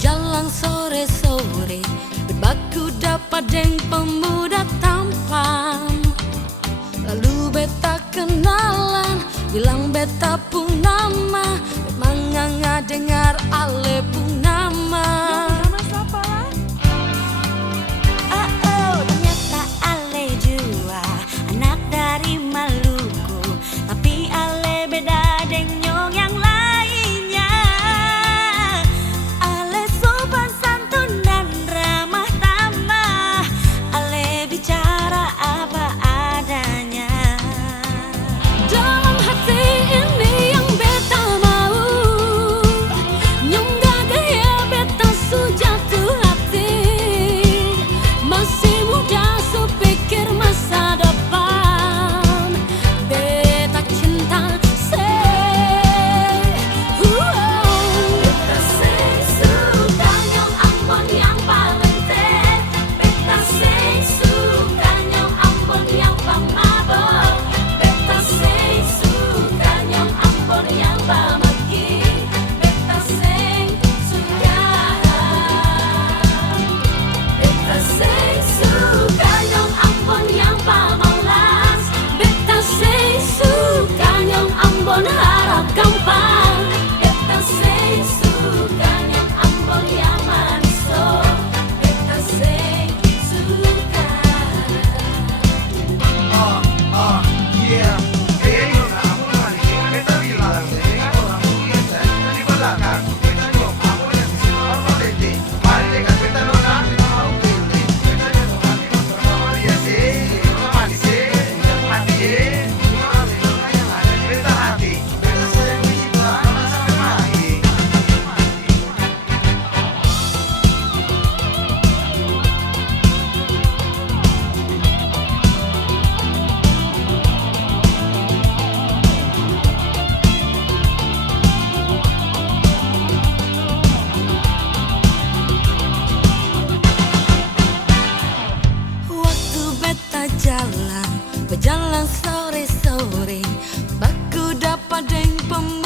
Jalan sore-sore berbaku dapat deng pemuda tampan. Lalu beta kenalan, bilang beta pun nama. Memang nganga dengar ale pun nama. Ternyata ale jua anak dari Maluku, tapi ale beda deng nyong yang lainnya. Ale sopan santun dan ramah tamah, ale bicara apa adanya. Dalam hati ini yang beta mau, nyong gaya beta su jatuh hati. Masih muda su pikir masa depan, beta cinta beta suka nyong Ambon yang paling teh. Beta suka nyong Ambon yang pamabok. Beta suka nyong Ambon yang pamaki. Beta suka. Beta suka nyong Ambon yang pamalas. Beta suka nyong Ambon harap gampang. Beta suka nyong Ambon yang maniso. Beta suka. Yeah. Kayaknya kamu lagi beta bilang dengan orang biasa di belakang beta nyom aku yang apa lagi mari dekat beta nona mau pilih beta nyom hati bersama dia sih manis sih hati yang ada di beta hati beta sayang di belakang sampai mati. Waktu beta berjalan sore-sore, baku dapat deng pemuda